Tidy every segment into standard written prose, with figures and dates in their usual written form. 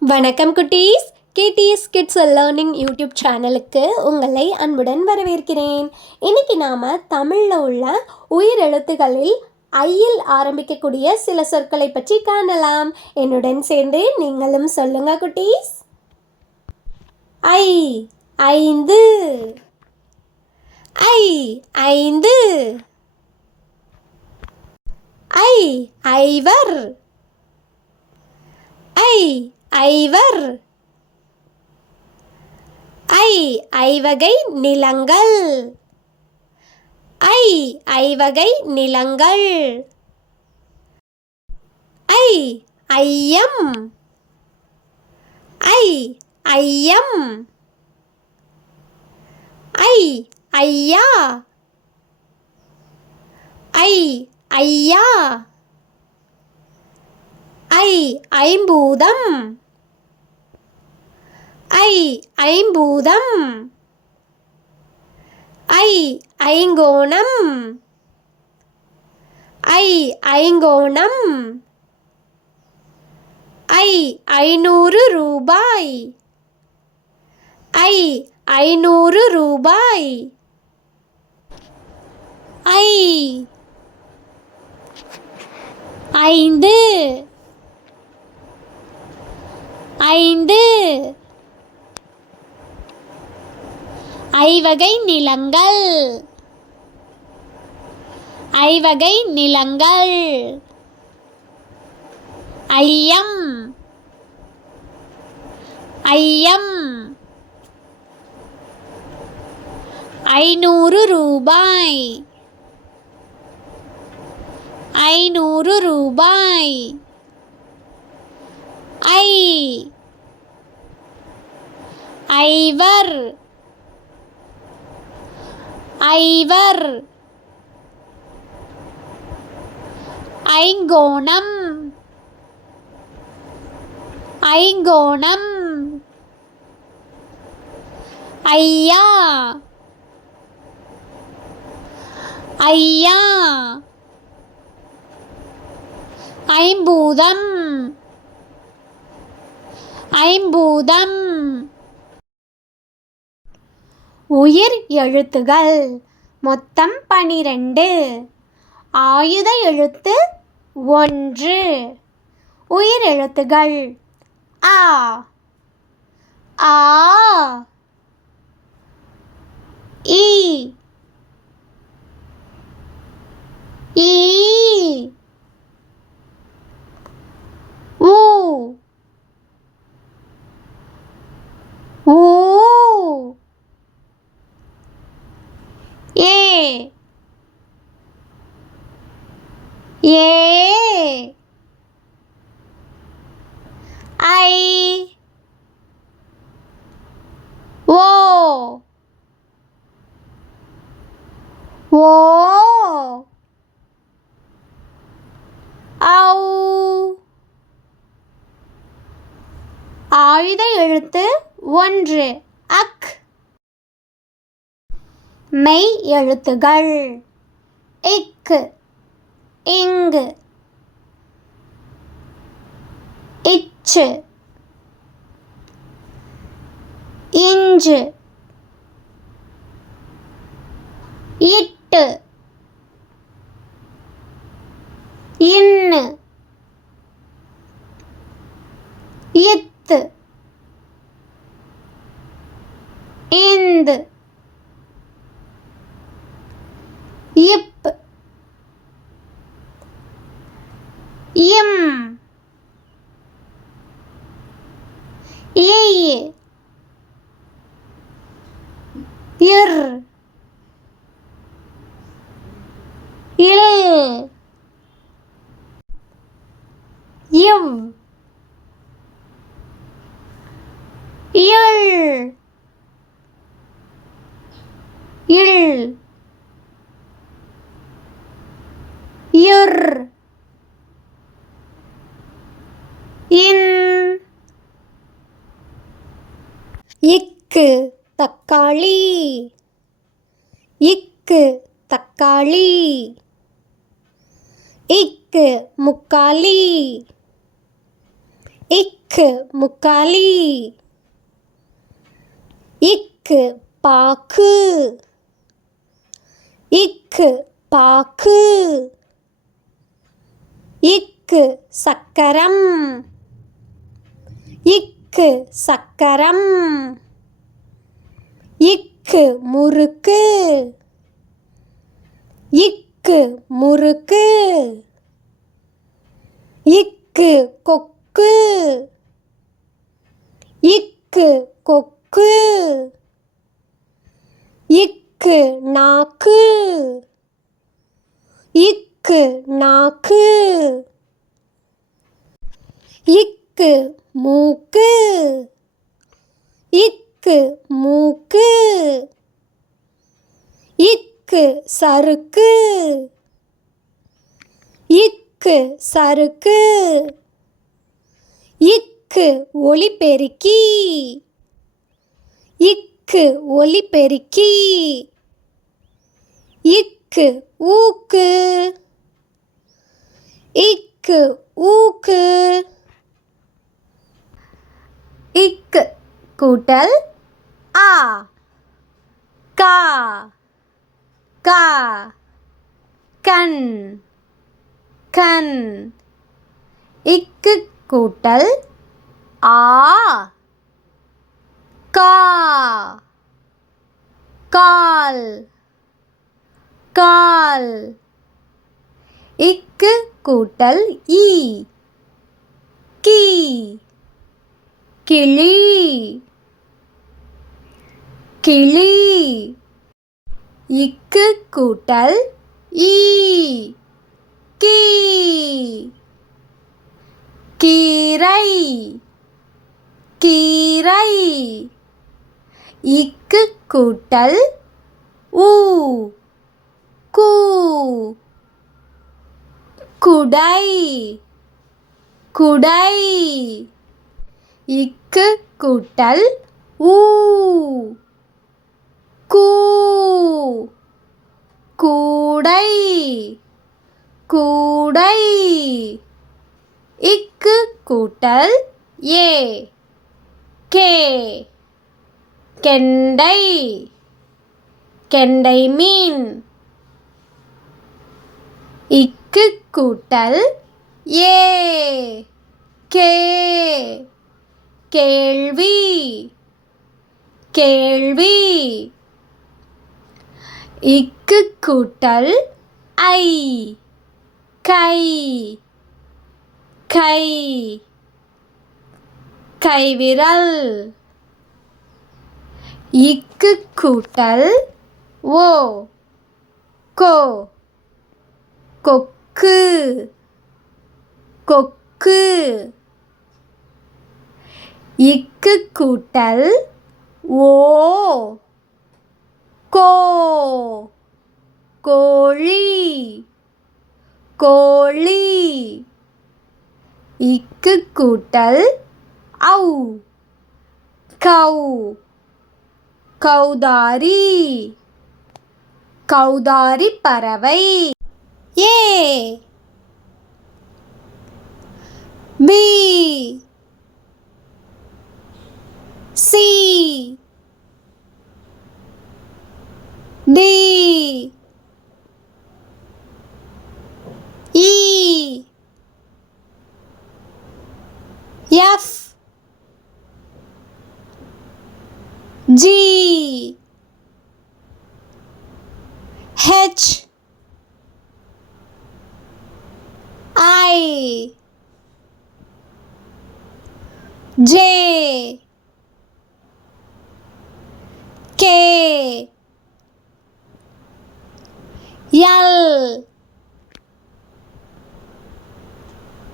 வணக்கம் குட்டீஸ். KDS kids learning YouTube சேனலுக்கு உங்களை அன்புடன் வரவேற்கிறேன். இன்னைக்கு நாம் தமிழில் உள்ள உயிரெழுத்துகளில் ஐயில் ஆரம்பிக்கக்கூடிய சில சொற்களை பற்றி காணலாம். என்னுடன் சேர்ந்து நீங்களும் சொல்லுங்க குட்டீஸ். ஐ, ஐந்து. ஐ, ஐந்து. ஐ, ஐவர். ஐ, ஐவர். ஐ, ஐவகை நிலங்கள். ஐ, ஐவகை நிலங்கள். ஐ, ஐயம். ஐ, ஐயம். ஐ, ஐயா. ஐ, ஐயா. ஐ, ஐம்பூதம். ஐ, ஐம்பூதம். ஐ, ஐங்கோணம். ஐ, ஐங்கோணம். ஐ, 500 ரூபாய். ஐ, 500 ரூபாய். ஐ, ஐந்து. ஐந்து. ஐவகை நிலங்கள். ஐவகை நிலங்கள். ஐயம். ஐயம். 500 ரூபாய். 500 ரூபாய். ஐ, ஐவர். ஐவர். ஐங்கோணம். ஐங்கோணம். ஐயா. ஐயா. ஐம்பூதம். ஐம்பூதம். உயிர் எழுத்துகள் மொத்தம் 12. ஆயுத எழுத்து 1. உயிர் எழுத்துகள் ஆ, ஆ, ஈ, ஈ, ஊ, ஊ, ஏ, ஏ, ஐ, ஓ, ஓ, ஔ. ஆயுத எழுத்து 1 அக். மெய் எழுத்துகள் இக்கு, இங்கு, இச்சு, இஞ்சு, இட்டு, இன்னு, இத்து, இந்து, இப், இம், இய், இர், இல், இவ், இள், இள், இர், இன். இக்கு தக்காளி. இக்கு தக்காளி. இக்கு முக்காலி. இக்கு முக்காலி. இக்கு பாக்கு. இக்கு பாக்கு. இக்கு சக்கரம். இக்கு சக்கரம். இக்கு முறுக்கு. இக்கு முறுக்கு. இக்கு கொக்கு. இக்கு கொக்கு. இக்கு நாக்கு. இக்கு நாக்கு. இக்கு மூக்கு. இக்கு மூக்கு. இக்கு சறுக்கு. இக்கு சறுக்கு. இக்கு ஒலிபெருக்கி. இக்கு ஒலிபெருக்கி. இக்கு ஊக்கு. இக்கு ஊக்கு. இக்கு கூட்டல் ஆ. கா. கா. கண். கண். இக்கு கூட்டல் ஆ. கா. கால். கால். இக்கு கூட்டல் ஈ. கீ. கிளி. கிளி. இக்கு கூட்டல் ஈ. கீ. கீரை. கீரை. இக்கு கூட்டல் ஊ. கூ. குடை. குடை. இக்கு கூட்டல் ஊ. கூ. கூடை. கூடை. இக்கு கூட்டல் ஏ. கே. கெண்டை. கெண்டை மீன். இக்கு கூட்டல் ஏ. கே. கேள்வி. கேள்வி. இக்கு கூட்டல் ஐ. கை. கை. கைவிரல். இக்கு கூட்டல் ஓ. கோ. கொக்கு. கொக்கு. இக்கு கூட்டல் ஓ. கோ. கோழி. கோழி. இக்கு கூட்டல் ஔ. கௌ. கௌதாரி. கௌதாரி பறவை. A. B. C. D. E. F. G. H. I. J. K. L.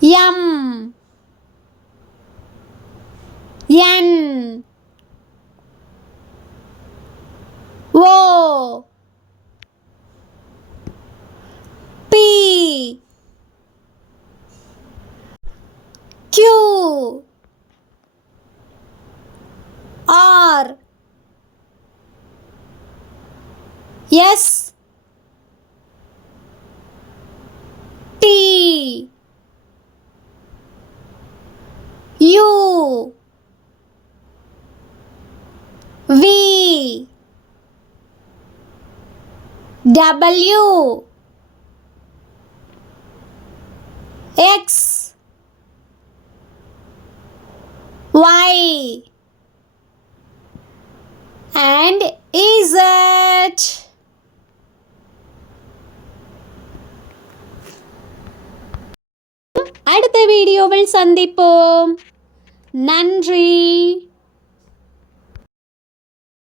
M. N. O. P. Q. R. S. T. U V W X Y and Z. அடுத்த வீடியோவில் சந்திப்போம். நன்றி.